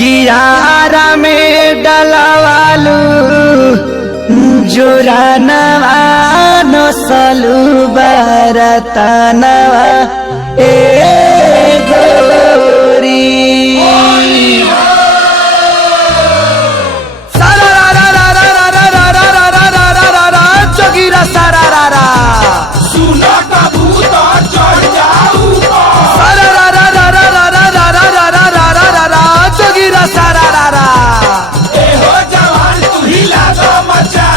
कियारा में डलवालू जोरानवा नसलू बरतनवा ए गोरी जोगिरा सारा रा सुना कबूतर चढ़ जाऊ जोगिरा सारा रा हो जवान तू ही लागो मचा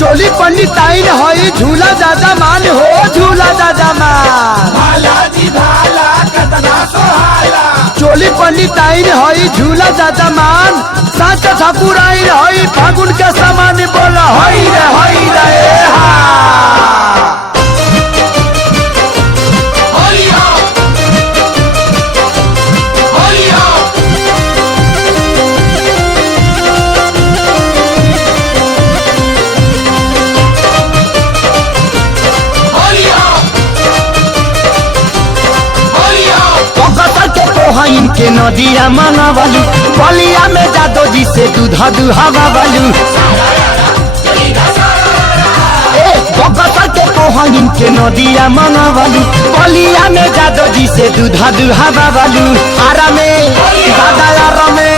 चोली पंडिताइन होई झूला दादा मान हो झूला दादा मान भाला जी भाला कतना सोहाला चोली पंडिताइन होई झूला दादा मान साच ठाकुराइन होई फागुन के समान बोला होई रे हा होली हो होली हो होली हो होली हो पकड़ के तोहन के नदिया मनवालू बलिया में जादो जी से दूधा दुहावा वालू पकड़ के तोहन के नदिया मनवालू बलिया में जादो जी से दूधा दुहावा वालू आरा में दादा यारा में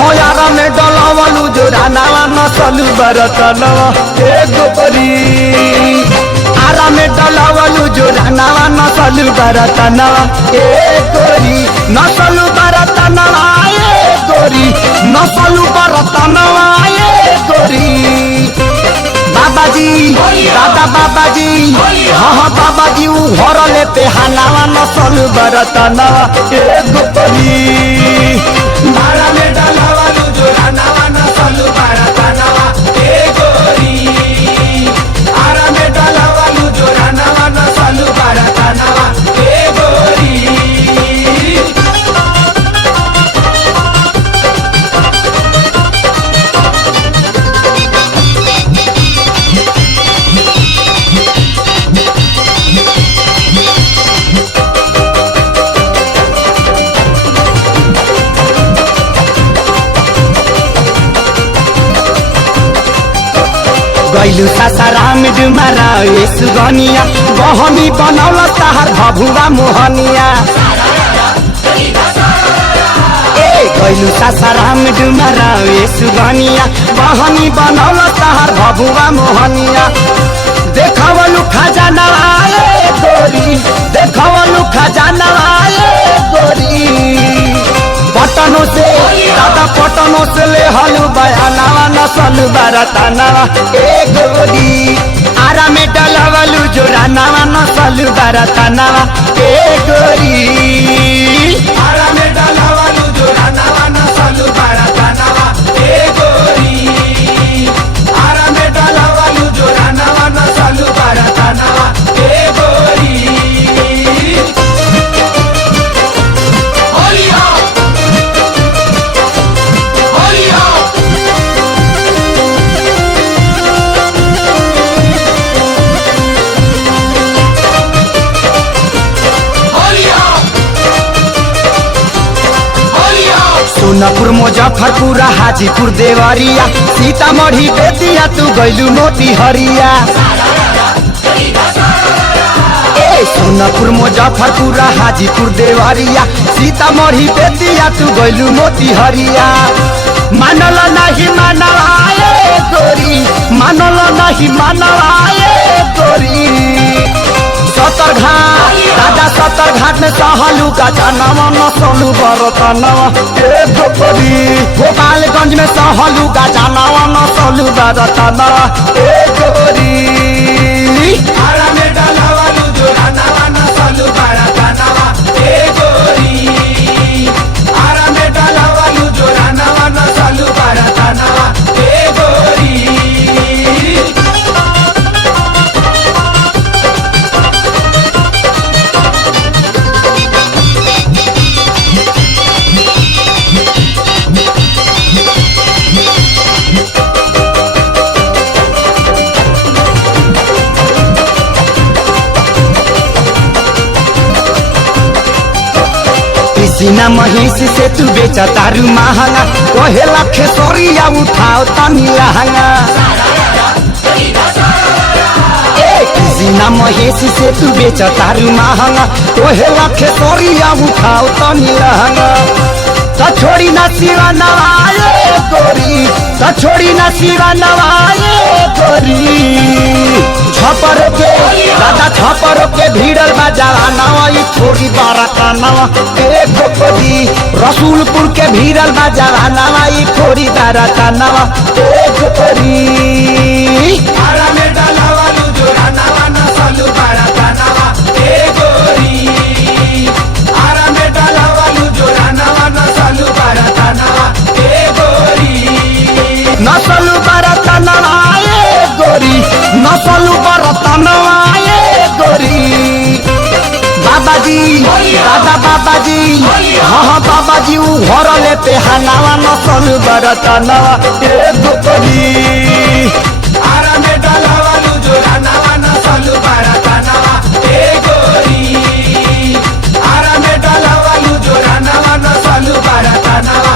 हो यारा में डलवालू जो रानावा नसलू बरतनवा ए गोरी आरा में डलवालू जो रानावा नसलू बरतनवा ए गोरी नसलू बरतनवा ए गोरी नसलू बरतनवा ए गोरी बाबाजी दादा बाबाजी हाँ बाबाजी उ घर ले पे हनावा नसलू बरतनवा ए गोरी भाला में डलवालू जो रानावा नसलू बरतनवा ए गोरी आरा में डलवालू जो रानावा नसलू बरतनवा ए गोरी गैलू सासाराम डुमारा ए सुगनिया बहनी बनौल ताहार भभुआ मोहनिया ए गैलू सासाराम डुमारा ए सुगनिया बहनी बनौल ताहार भभुआ मोहनिया देखवलू खजाना ए गोरी देखवलू खजाना ए गोरी पटनों से दादा पटनों से ले हलू बयानावा नसलू बरतनवा ए गोरी आरा में डलवलू जो रानावा नसलू बरतनवा ए गोरी आरा में डलवालू जो रानावा नसलू बरतनवा ए गोरी आरा में डलवालू जो रानावा नसलू बरतनवा ए गोरी होली हो होली हो होली हो होली हो सोनपुर मुजफ्फरपुर हाजीपुर देवरिया सीतामढ़ी बेतिया तू गैलू मोती हरिया ए सोनपुर मुजफ्फरपुर हाजीपुर देवरिया सीतामढ़ी बेतिया तू गैलू मोती हरिया मानल नहीं मानवा ए गोरी मानल नहीं मानवा ए गोरी सतर घाट दादा सतर घाट में सहलू का जानवा नसलू बरतनवा ए गोरी गोपालगंज में सहलू का जानवा नसलू बरतनवा ए गोरी आरा में डलवालू जो रानावा नसलू बरतनवा ए गोरी आरा में डलवालू जो रानावा नसलू बरतनवा ए गोरी सीना महेश से तू बेचा तारू महंगा कहेला खेसरिया उठाओ तनी लहंगा सीना महेश से तू बेचा तारू महंगा कहेला खेसरिया उठाओ तनी लहंगा तो छोड़ी ना सिवा नवाए गोरी तो छोड़ी ना सिवा नवाए गोरी छपर के दादा छपर के भीड़ल बाजावा नवा थोड़ी बारा का नवा एक गोरी रसूलपुर के भीड़ल बाजावा नवा थोड़ी बारा का नवा एक गोरी आरा में डाला वालू जोरा नवा न सालू बारा का नवा ए गोरी आरा में डाला वालू जोरा नवा न सालू बारा का नवा ए गोरी नसलू बारा का नवा ए गोरी नसलू बारा का नवा ए गोरी बाबाजी दादा बाबाजी हाँ बाबाजी उ घर ले पे हनावा नसलू बारा का नवा ए गोरी आरा में डाला वालू जोरा नवा न सालू बारा का नवा ए गोरी आरा में डाला वालू जोरा नवा न सालू बारा का नवा